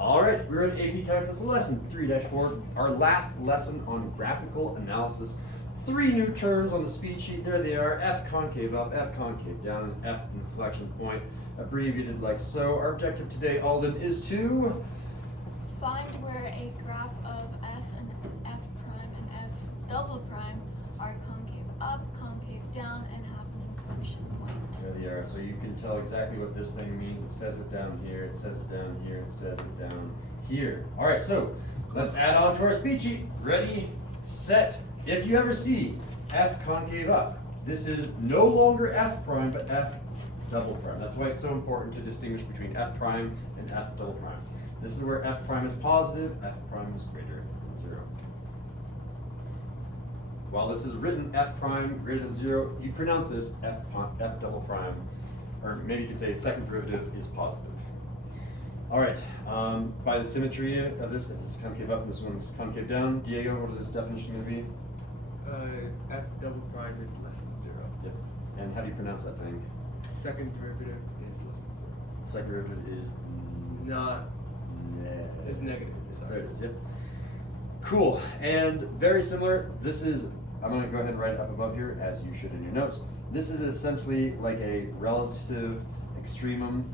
All right, we're in AP Calculus lesson 3-4, our last lesson on graphical analysis. 3 new terms on the speed sheet. There they are: F concave up, F concave down, and F inflection point, abbreviated like so. Our objective today, Alden, is to find where a graph of F and F prime and F double prime are concave up, concave down, and have an inflection point. There they are. So you can tell exactly what this thing means. It says it down here, it says it down here, it says it down here. All right, so let's add on to our speed sheet. Ready, set. If you ever see F concave up, this is no longer F prime, but F double prime. That's why it's so important to distinguish between F prime and F double prime. This is where F prime is positive, F prime is greater than 0. While this is written F prime greater than 0, you pronounce this F double prime, or maybe you could say second derivative is positive. All right, by the symmetry of this, if this is concave up and this one is concave down, Diego, what is this definition going to be? F double prime is less than 0. Yep. And how do you pronounce that thing? Second derivative is less than 0. Second derivative is Not. It's negative. There it is, yep. Cool, and very similar, this is, I'm going to go ahead and write it up above here, as you should in your notes. This is essentially like a relative extremum.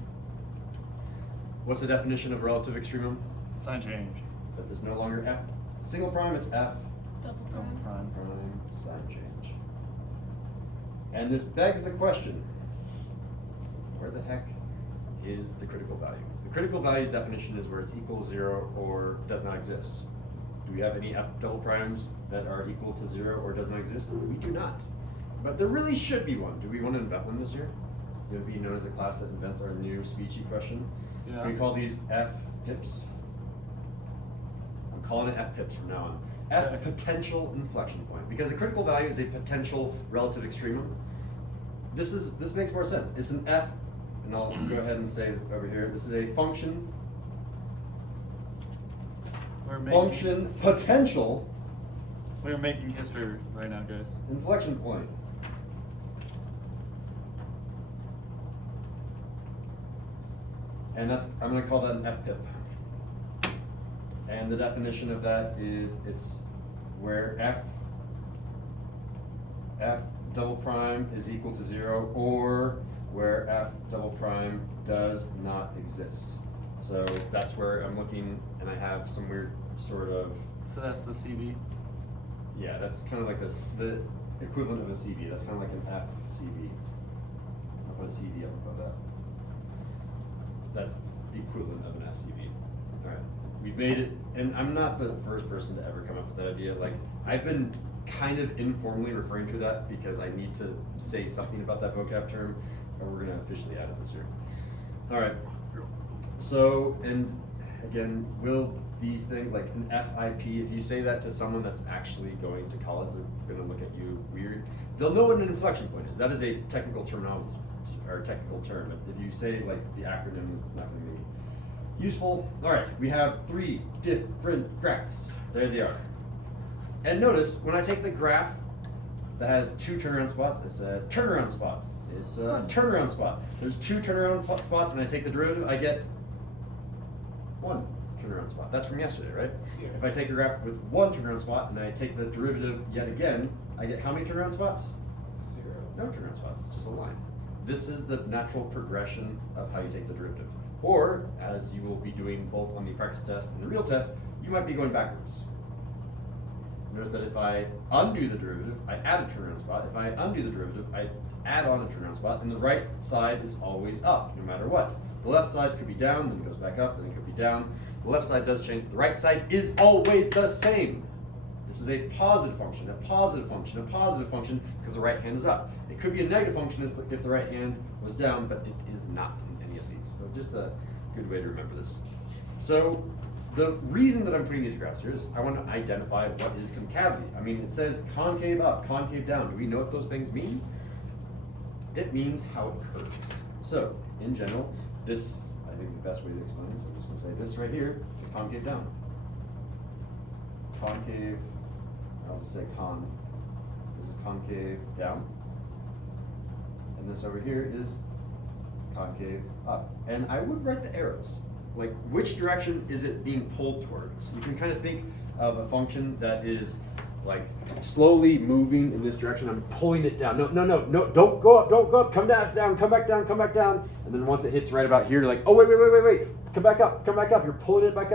What's the definition of relative extremum? Sign change. That there's no longer F single prime, it's F Double Double prime. prime. prime sign change. And this begs the question, where the heck is the critical value? The critical value's definition is where it's equal to 0 or does not exist. Do we have any F double primes that are equal to 0 or does not exist? We do not. But there really should be one. Do we want to invent one this year? You want to be known as the class that invents our new speed sheet question? Yeah. Can we call these F pips? I'm calling it F pips from now on. F potential inflection point, because a critical value is a potential relative extremum. This makes more sense. It's an F, and I'll go ahead and say over here, this is a function potential We're making history right now, guys. inflection point. And I'm going to call that an F pip. And the definition of that is it's where F double prime is equal to 0 or where F double prime does not exist. So that's where I'm looking, and I have some weird sort of, So that's the CV. yeah, that's kind of like the equivalent of a CV. That's kind of like an FCV. I'll put a CV up above that. That's the equivalent of an FCV. All right, we've made it, and I'm not the first person to ever come up with that idea. Like, I've been kind of informally referring to that because I need to say something about that vocab term, or we're gonna officially add it this year. All right, so, and again, will these things, like an FIP, if you say that to someone that's actually going to college, they're gonna look at you weird. They'll know what an inflection point is. That is a technical terminology, or technical term. But if you say like the acronym, it's not gonna be useful. All right, we have 3 different graphs. There they are. And notice, when I take the graph that has 2 turnaround spots, it's a turnaround spot. It's a turnaround spot. There's 2 turnaround spots, and I take the derivative, I get 1 turnaround spot. That's from yesterday, right? Yeah. If I take a graph with 1 turnaround spot, and I take the derivative yet again, I get how many turnaround spots? 0. No turnaround spots, it's just a line. This is the natural progression of how you take the derivative. Or, as you will be doing both on the practice test and the real test, you might be going backwards. Notice that if I undo the derivative, I add a turnaround spot. If I undo the derivative, I add on a turnaround spot, and the right side is always up, no matter what. The left side could be down, then it goes back up, then it could be down. The left side does change, but the right side is always the same. This is a positive function, a positive function, a positive function, because the right hand is up. It could be a negative function if the right hand was down, but it is not in any of these. So just a good way to remember this. So the reason that I'm putting these graphs here is I want to identify what is concavity. I mean, it says concave up, concave down. Do we know what those things mean? It means how it curves. So, in general, this, I think the best way to explain this, I'm just going to say this right here is concave down. Concave, I'll just say con. This is concave down. And this over here is concave up. And I would write the arrows. like which direction is it being pulled towards? You can kind of think of a function that is like slowly moving in this direction. I'm pulling it down. No, don't go up, come down, come back down. And then once it hits right about here, you're like, oh, wait. Come back up. You're pulling it back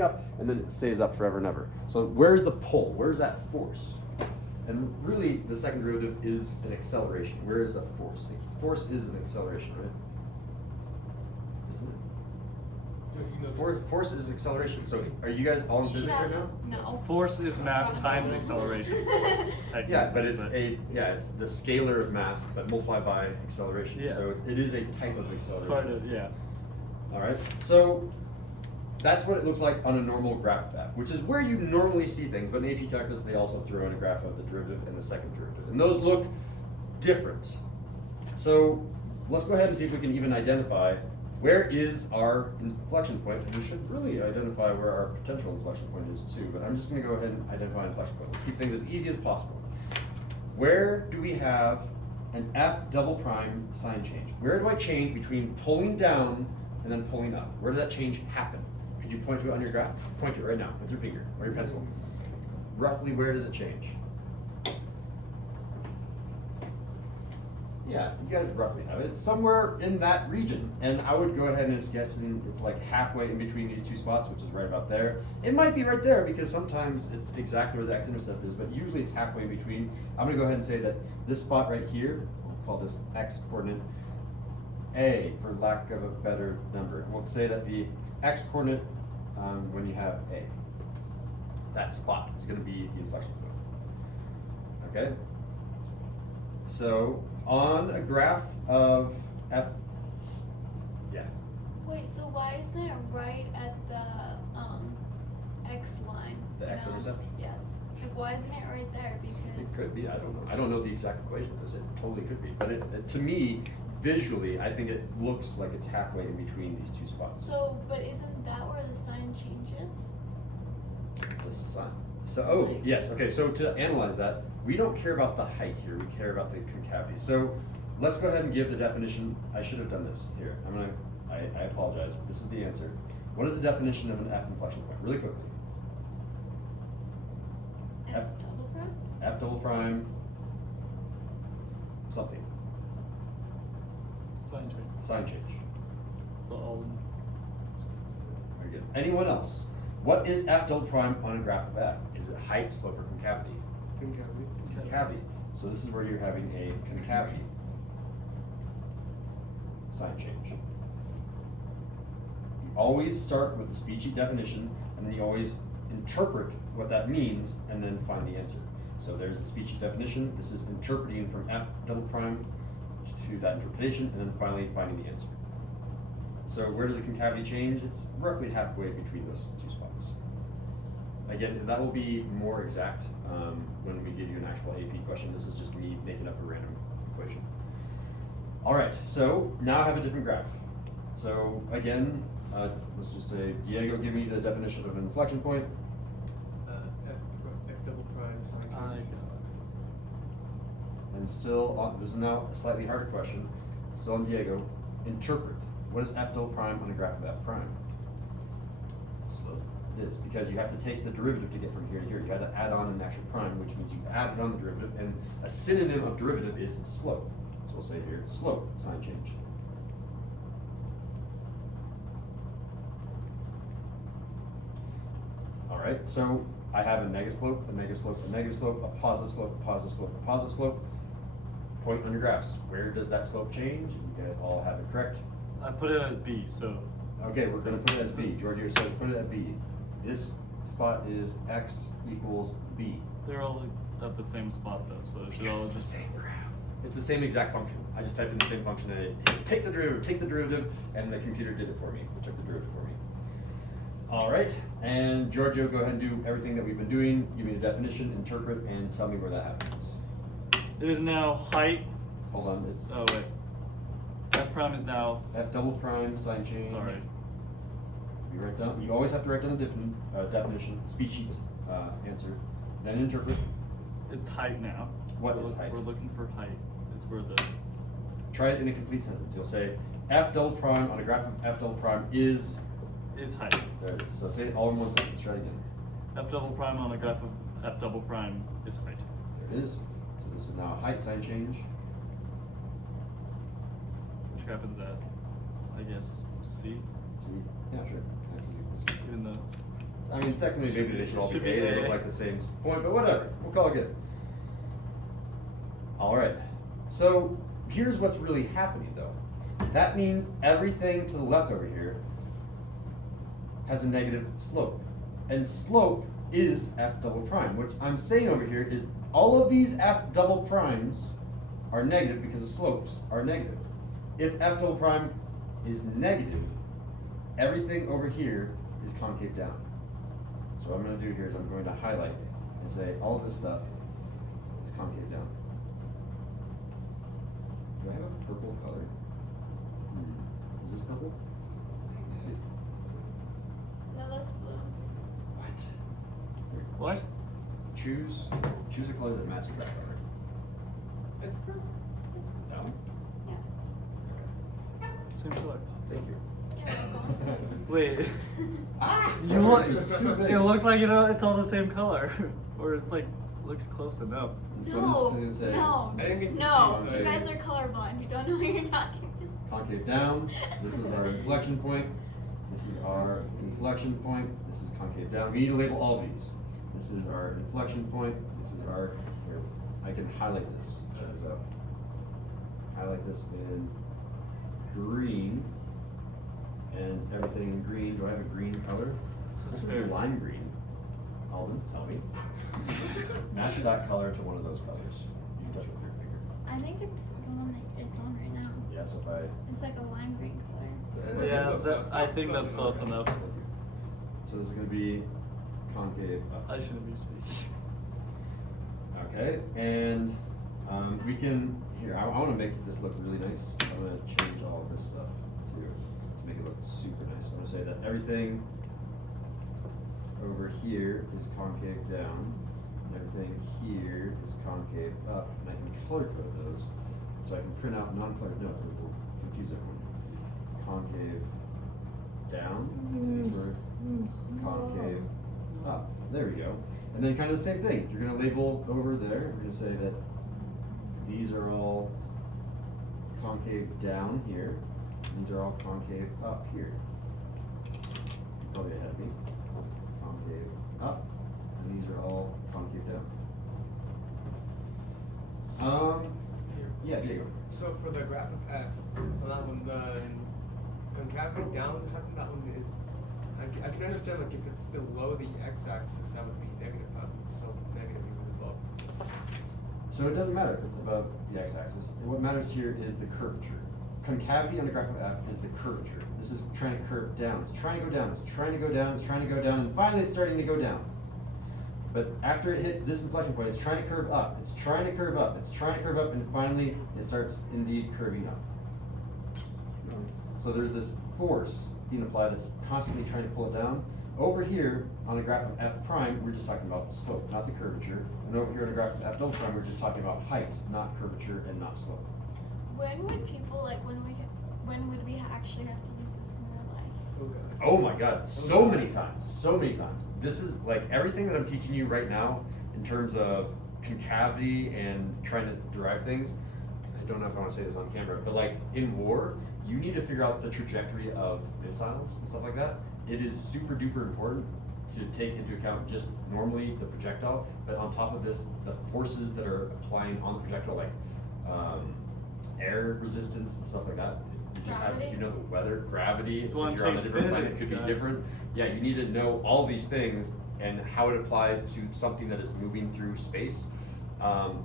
up. And then it stays up forever and ever. So where's the pull? Where's that force? And really, the second derivative is an acceleration. Where is a force? Force is an acceleration, right? Isn't it? You know, Force is acceleration. So are you guys all in You should physics right ask, now? no. Force is mass times acceleration. Yeah, but it's the scalar of mass, but multiplied by acceleration. Yeah. So it is a type of acceleration. Part of, yeah. All right. So that's what it looks like on a normal graph of f, which is where you normally see things. But in AP Calculus, they also throw in a graph of the derivative and the second derivative, and those look different. So let's go ahead and see if we can even identify where is our inflection point. We should really identify where our potential inflection point is too, but I'm just going to go ahead and identify an inflection point. Let's keep things as easy as possible. Where do we have an f double prime sign change? Where do I change between pulling down and then pulling up? Where does that change happen? Could you point to it on your graph? Point to it right now with your finger or your pencil. Roughly, where does it change? Yeah, you guys roughly have it. It's somewhere in that region. And I would go ahead and guess it's like halfway in between these two spots, which is right about there. It might be right there because sometimes it's exactly where the x-intercept is, but usually it's halfway in between. I'm gonna go ahead and say that this spot right here, we'll call this x-coordinate A for lack of a better number. We'll say that the x-coordinate when you have A, that spot is gonna be the inflection point, okay? So on a graph of f, yeah. Wait, so why isn't it right at the x line? The you know? x-intercept? Yeah. Like, why isn't it right there? Because It could be, I don't know. I don't know the exact equation of this. It totally could be. But to me, visually, I think it looks like it's halfway in between these two spots. So, but isn't that where the sign changes? The sun. So, oh, yes, okay, so to analyze that, we don't care about the height here, we care about the concavity. So let's go ahead and give the definition. I should have done this here. I apologize. This is the answer. What is the definition of an F inflection point? Really quickly. F double prime? F double prime, something, Sign change. sign change. The all in. Very good. Anyone else? What is F double prime on a graph of F? Is it height, slope, or concavity? concavity. It's concavity. So this is where you're having a concavity sign change. You always start with the speech sheet definition, and then you always interpret what that means, and then find the answer. So there's the speech sheet definition. This is interpreting from F double prime to that interpretation, and then finally finding the answer. So where does the concavity change? It's roughly halfway between those two spots. Again, that will be more exact when we give you an actual AP question. This is just me making up a random equation. All right, so now I have a different graph. So again, let's just say, Diego, give me the definition of an inflection point. F double prime sign change. And still, this is now a slightly harder question. Still on Diego, interpret. What is F double prime on a graph of F prime? Slope. It is, because you have to take the derivative to get from here to here. You had to add on an actual prime, which means you added on the derivative, and a synonym of derivative is slope. So we'll say here, slope, sign change. All right, so I have a negative slope, a negative slope, a negative slope, a positive slope, a positive slope, a positive slope. Point on your graphs. Where does that slope change? You guys all have it correct. I put it as B, so. Okay, we're gonna put it as B. Georgia said put it at B. This spot is x equals B. They're all at the same spot though, so it should Because always. it's the same graph. It's the same exact function. I just typed in the same function and it take the derivative, and the computer did it for me. It took the derivative for me. All right, and Giorgio, go ahead and do everything that we've been doing. Give me the definition, interpret, and tell me where that happens. It is now height. Hold on, it's Oh wait. F prime is now. F double prime sign change. Sorry. You write down. You always have to write down the definition, speech sheet answer, then interpret. It's height now. What is height? We're looking for height. Is where the. Try it in a complete sentence. You'll say F double prime on a graph of F double prime is is height. There it is. So say it all in one sentence. Try it again. F double prime on a graph of F double prime is height. There it is. So this is now a height sign change. Which happens at, I guess, C. See? Yeah, sure. X is equal to C. Even though I mean, technically, maybe they should all be Should be A. They A. look like the same point, but whatever. We'll call it good. All right. So here's what's really happening, though. That means everything to the left over here has a negative slope, and slope is F double prime. What I'm saying over here is all of these F double primes are negative because the slopes are negative. If F double prime is negative, everything over here is concave down. So what I'm going to do here is I'm going to highlight and say all of this stuff is concave down. Do I have a purple color? Is this purple? Let me see. No, that's blue. What? Here, what? Choose a color that matches that color. It's purple. No? Yeah. Same color. Thank you. Wait. Ah! You look. This is too big. It looked like it's all the same color, or it's like looks close enough. And so No, this is gonna say no, I didn't get to no. see, You so- guys are colorblind. You don't know what you're talking about. concave down. This is our inflection point. This is our inflection point. This is concave down. We need to label all of these. This is our inflection point. This is our. Here, I can highlight this. So highlight this in green, and everything in green. Do I have a green color? This is This fair. is lime green. Alden, help me. Match that color to one of those colors. You can touch it with your finger. I think it's the one that it's on right now. Yeah. So if I. It's like a lime green color. Yeah, Close that, enough. I think that's close enough. So this is going to be concave up. I shouldn't be speaking. Okay, and we can, here, I want to make this look really nice. I'm going to change all of this stuff to make it look super nice. I'm going to say that everything over here is concave down, and everything here is concave up, and I can color code those so I can print out non-colored notes and it will confuse everyone. Concave down, these were concave up. There we go. And then kind of the same thing. You're going to label over there. We're going to say that these are all concave down here. These are all concave up here. Probably ahead of me. Concave up. And these are all concave down. Yeah, Jacob. So for the graph of F, for that one, the concavity down, how come that one is? I can understand like if it's below the x-axis, that would be negative. How come it's still negative even above the x-axis? So it doesn't matter if it's above the x-axis. What matters here is the curvature. Concavity on the graph of F is the curvature. This is trying to curve down. It's trying to go down. It's trying to go down. It's trying to go down. And finally it's starting to go down. But after it hits this inflection point, it's trying to curve up. It's trying to curve up. It's trying to curve up. And finally it starts indeed curving up. So there's this force being applied that's constantly trying to pull it down. Over here on a graph of F prime, we're just talking about the slope, not the curvature. And over here on a graph of F double prime, we're just talking about height, not curvature and not slope. When would people like when would we actually have to use this in real life? Okay. Oh my God, so many times, so many times. This is like everything that I'm teaching you right now in terms of concavity and trying to derive things. I don't know if I want to say this on camera, but like in war, you need to figure out the trajectory of missiles and stuff like that. It is super duper important to take into account just normally the projectile, but on top of this, the forces that are applying on the projectile, like air resistance and stuff like that. You just have, if you know the weather, gravity, if why I'm you're on a taking different planet, it physics, could be guys. different. Yeah, you need to know all these things and how it applies to something that is moving through space.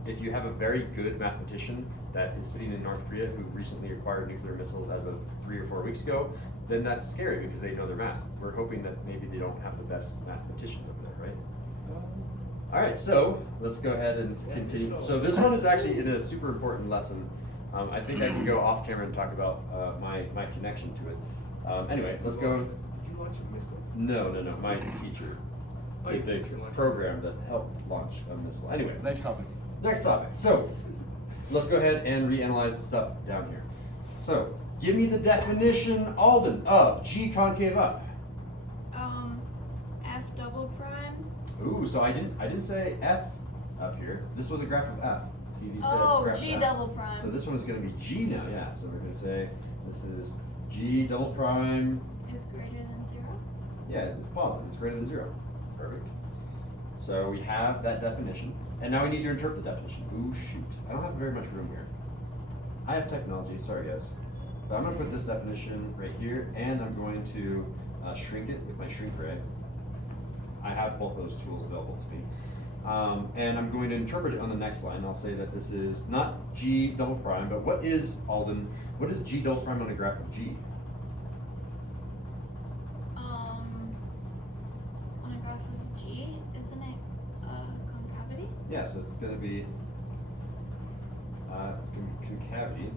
If you have a very good mathematician that is sitting in North Korea who recently acquired nuclear missiles as of 3 or 4 weeks ago, then that's scary because they know their math. We're hoping that maybe they don't have the best mathematicians over there, right? All right, so let's go ahead and continue. So this one is actually in a super important lesson. I think I can go off camera and talk about my connection to it. Anyway, let's go. Did you launch a missile? No, my teacher. Oh, The your teacher launched program that helped launch a missile. Anyway, Next topic. next topic. So let's go ahead and reanalyze stuff down here. So give me the definition, Alden, of G concave up. double prime. Ooh, so I didn't say F up here. This was a graph of F. CV said Oh, graph G F. double prime. So this one is going to be G now, yeah. So we're going to say this is G double prime. Is greater than 0. Yeah, it's positive. It's greater than 0. Perfect. So we have that definition. And now we need to interpret the definition. Ooh, shoot. I don't have very much room here. I have technology. Sorry, guys. But I'm going to put this definition right here, and I'm going to shrink it with my shrink ray. I have both those tools available to me. And I'm going to interpret it on the next line. I'll say that this is not G double prime, but what is, Alden, what is G double prime on a graph of G? On a graph of G, isn't it concavity? Yeah, so it's going to be concavity.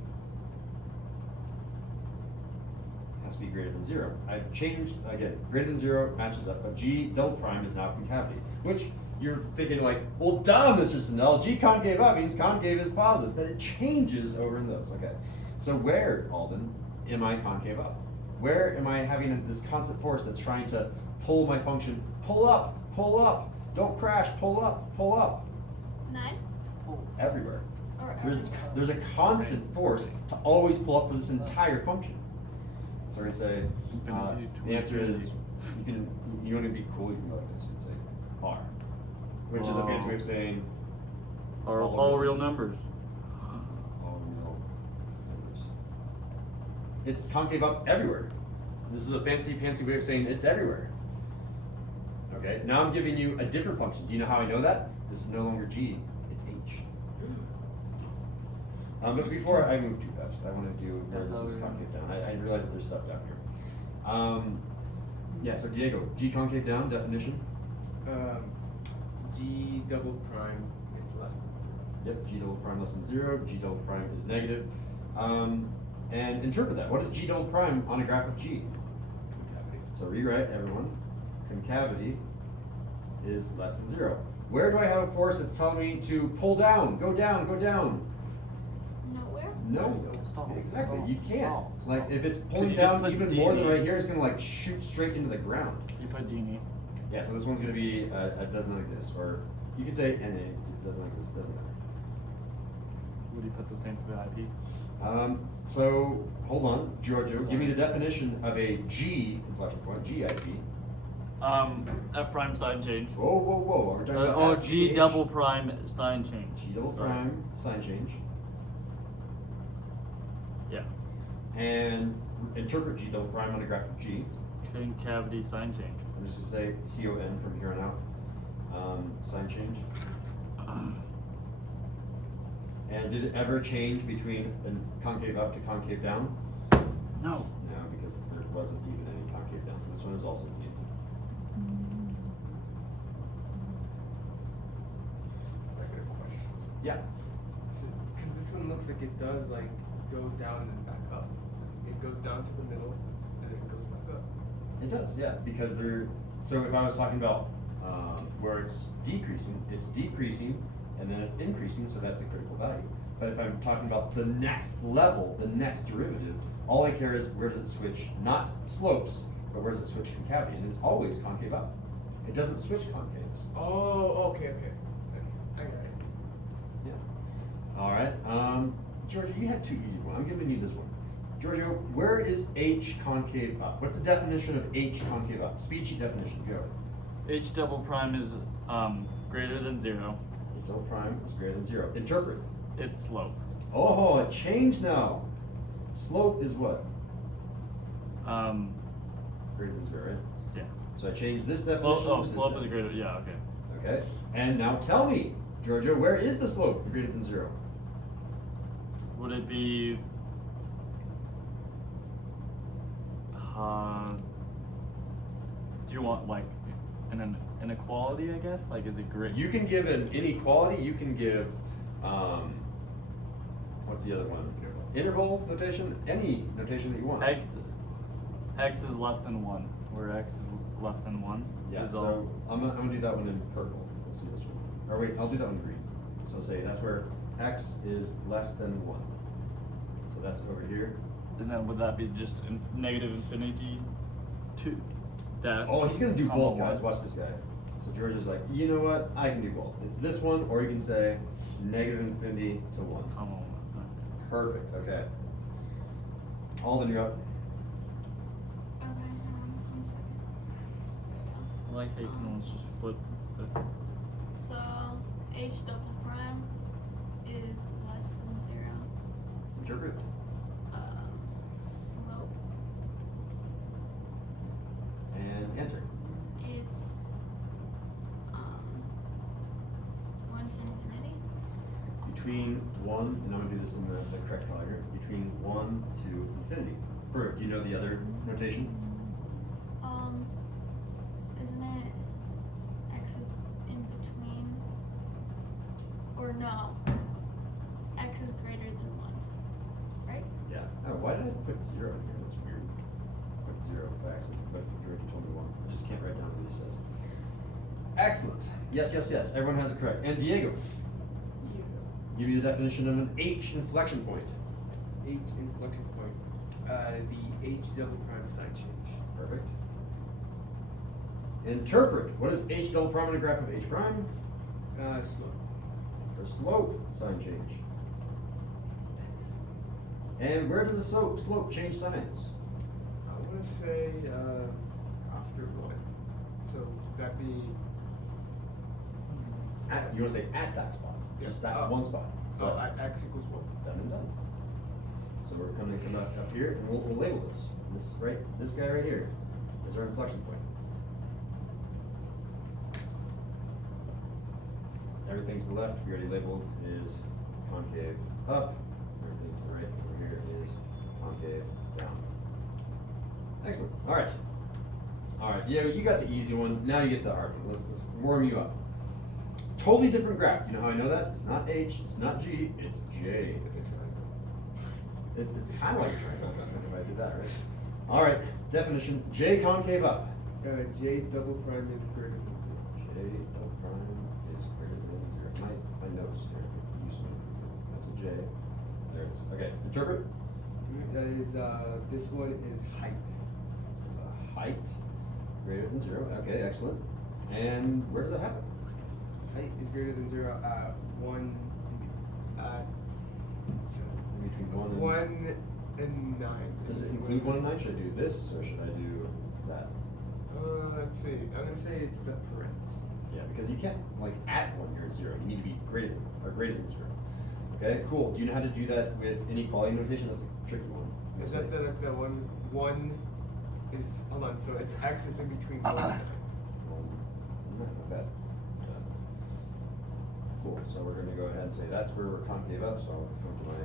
Has to be greater than 0. I've changed, again, greater than 0 matches up, but G double prime is now concavity, which you're thinking like, well, duh, Mr. Sandell, G concave up means concave is positive, but it changes over in those. Okay, so where, Alden, am I concave up? Where am I having this constant force that's trying to pull my function, pull up, don't crash, pull up, 9? everywhere. Or There's a constant force to always pull up for this entire function. So we're gonna say, Infinity to the answer is, infinity. you want to be cool, you can go like this, you can say R, which is a fancy way of saying Are all real numbers. all real numbers. It's concave up everywhere. This is a fancy way of saying it's everywhere. Okay, now I'm giving you a different function. Do you know how I know that? This is no longer G, it's H. But before I move too fast, I want to do where this is concave down. I realize that there's stuff down here. Yeah, so Diego, G concave down, definition? G double prime is less than 0. Yep, G double prime less than 0, G double prime is negative. And interpret that. What is G double prime on a graph of G? Concavity. So rewrite, everyone. Concavity is less than 0. Where do I have a force that's telling me to pull down, go down, go down? Nowhere? No, Stop, exactly. stop, You can't. stop, Like stop. if it's Could pulling you just down put even more than DD? right here, it's gonna like shoot straight into the ground. You put Dini. Yeah, so this one's gonna be does not exist, or you could say NA does not exist. Doesn't matter. Would you put the same for the IP? So hold on, Giorgio. Give me Sorry. the definition of a G inflection point. GIP. F prime sign change. Whoa, whoa, whoa. We're talking about G FGH. double prime sign change. G double Sorry. prime sign change. Yeah. And interpret G double prime on a graph of G. Concavity sign change. I'm just gonna say CON from here on out. Sign change. And did it ever change between a concave up to concave down? No. No, because there wasn't even any concave down. So this one is also D. I got a question. Yeah. Because this one looks like it does like go down and back up. It goes down to the middle and then it goes back up. It does, yeah, because they're, so if I was talking about where it's decreasing and then it's increasing, so that's a critical value. But if I'm talking about the next level, the next derivative, all I care is where does it switch, not slopes, but where does it switch concavity, and it's always concave up. It doesn't switch concaves. Oh, okay. I got it. Yeah. All right, Giorgio, you had two easy ones. I'm giving you this one. Giorgio, where is H concave up? What's the definition of H concave up? Speed sheet definition, go. H double prime is greater than 0. H double prime is greater than 0. Interpret. It's slope. Oh, it changed now. Slope is what? Greater than 0, right? Yeah. So I changed this definition. Slope. Oh, to this slope is definition. greater. Yeah. Okay. Okay. And now tell me, Giorgio, where is the slope greater than 0? Would it be? Do you want like an inequality? I guess. Like, is it great? You can give an inequality. You can give, what's the other one? Interval notation. Any notation that you want. X is less than 1. Where x is less than 1. Yeah. is So all- I'm gonna do that one in purple. Let's do this one. Or wait, I'll do that one in green. So say that's where x is less than 1. So that's over here. And then would that be just negative infinity 2? Dash. Oh, he's gonna do comma both, guys. 1. Watch this guy. So George is like, you know what? I can do both. It's this one, or you can say negative infinity to 1. Comma 1. Perfect. Okay. Alden, you're up. Okay, 1 second. I like how you can almost just flip the. So h double prime is less than 0. Interpret. Slope. And answer. It's 1 to infinity. Between 1, and I'm gonna do this in the correct color here. Between 1 to infinity. Perfect. Do you know the other notation? Isn't it x is in between? Or no, x is greater than 1, right? Yeah. Oh, why did I put 0 in here? That's weird. Put 0 facts, but George told me 1. I just can't write down what he says. Excellent. Yes, yes, yes. Everyone has it correct. And Diego, give you the definition of an H inflection point. H inflection point. The H double prime sign change. Perfect. Interpret. What is H double prime in a graph of H prime? Slope. For slope sign change. And where does the slope change signs? I want to say after 1. So that be. You want to say at that spot? Just that Oh. one spot. So at x equals 1. Done and done. So we're going to come up here and we'll label this. This guy right here is our inflection point. Everything to the left, we already labeled, is concave up. Everything to the right over here is concave down. Excellent. All right. All right. Yeah, you got the easy one. Now you get the hard one. Let's warm you up. Totally different graph. You know how I know that? It's not H. It's not G. It's J. It's a triangle. It's kind of like a triangle if I did that right. All right. Definition: J concave up. J double prime is greater than 0. J double prime is greater than 0. My notes here. That's a J. There it is. Okay. Interpret. That is this one is height. So height greater than 0. Okay. Excellent. And where does that happen? Height is greater than 0 at 1. So In between 1 and 1 and 9. Does it include 1 and 9? Should I do this or should I do that? Let's see. I'm gonna say it's the parentheses. Yeah, because you can't like at 1 you're at 0. You need to be greater than 0. Okay, cool. Do you know how to do that with inequality notation? That's a tricky one. Is that the one is hold on? So it's x is in between 1 and 9. Not bad. Cool. So we're going to go ahead and say that's where we're concave up. So I'll come to my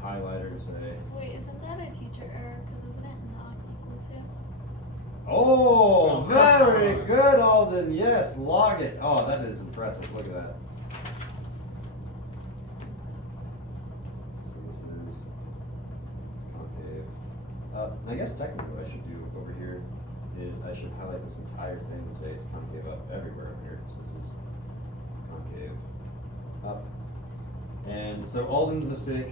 highlighter and say. Wait, isn't that a teacher error? Because isn't it not equal to? Oh, very good, Alden. Yes, log it. Oh, that is impressive. Look at that. So this is concave up. I guess technically what I should do over here is I should highlight this entire thing and say it's concave up everywhere over here. So this is concave up. And so Alden's mistake,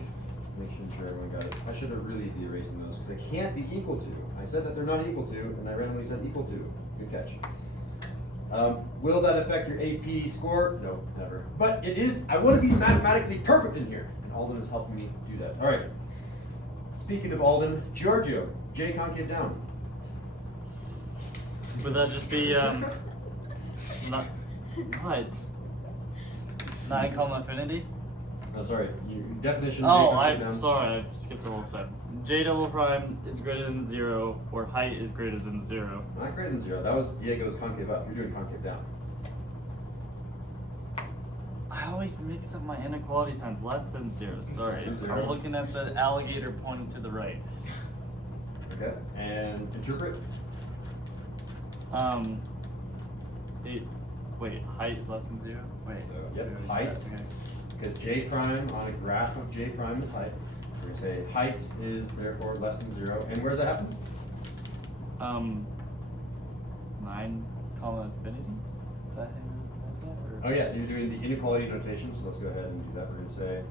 making sure everyone got it. I should have really be erasing those because they can't be equal to. I said that they're not equal to, and I randomly said equal to. Good catch. Will that affect your AP score? No, never. But it is, I want to be mathematically perfect in here. And Alden is helping me do that. All right. Speaking of Alden, Giorgio, J concave down. Would that just be not what? 9 comma infinity? Oh, sorry. Your definition. Oh, J concave I'm down. sorry, I skipped a whole step. J double prime is greater than 0, or height is greater than 0. Not greater than 0. That was Diego's concave up. You're doing concave down. I always mix up my inequality signs. Less than 0. Sorry, Less than 0. I'm looking at the alligator pointing to the right. Okay. And interpret. Wait, height is less than 0? Wait. So, yep, Yeah, height. okay. Because J prime on a graph of J prime is height. We're gonna say height is therefore less than 0. And where does that happen? 9 comma infinity? Is that how you write that? Oh yeah, so you're doing the inequality notation, so let's go ahead and do that. We're gonna say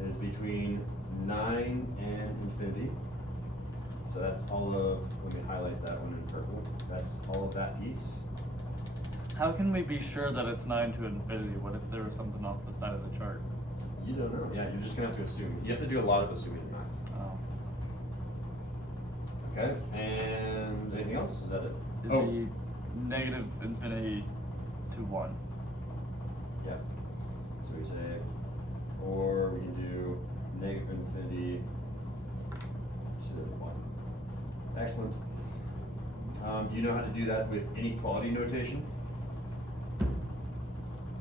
it is between 9 and infinity. So that's all of, let me highlight that one in purple. That's all of that piece. How can we be sure that it's 9 to infinity? What if there was something off the side of the chart? You don't know. Yeah, you're just gonna have to assume. You have to do a lot of assuming in math. Oh. Okay, and anything else? Is that it? It'd be negative infinity to 1. Yeah. So we say, or we can do negative infinity to 1. Excellent. Do you know how to do that with inequality notation?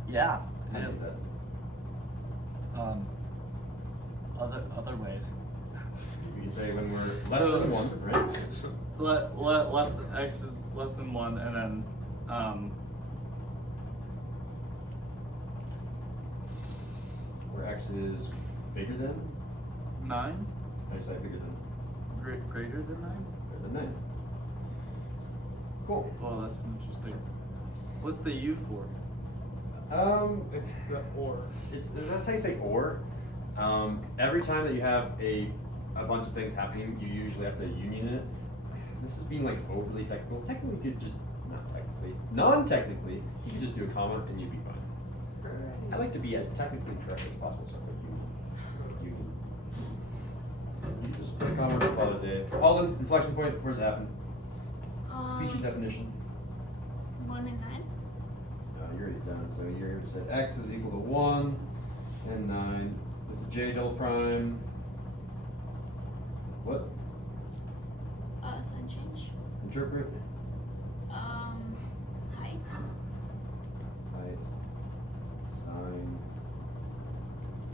Yeah. How do you do that? Other ways. We can say when we're less So- than 1, right? Less than x is less than 1, and then Where x is bigger than? 9 I say bigger than? greater than 9. Greater than 9. Cool. Oh, that's interesting. What's the U for? It's the or. That's how you say or. Every time that you have a bunch of things happening, you usually have to union it. This is being like overly technical. Technically, you could just non-technically, you could just do a comma and you'd be fine. I like to be as technically correct as possible, so you just put a comma and call it a day. All the inflection point. Where's it happen? Species definition. 1 and 9. You're already done. So you're said x is equal to 1 and 9. This is j double prime. What? Sign change. Interpret. Height. Height. Sign.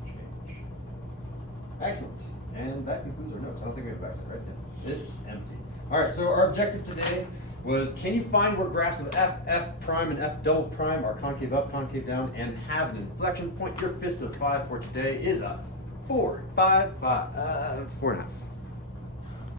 Change. Excellent. And that concludes our notes. I don't think we have a backside, right? Yeah. It's empty. All right. So our objective today was, can you find where graphs of f prime and f double prime are concave up, concave down, and have an inflection point? Your fist of 5 for today is a 4.5. 4.5.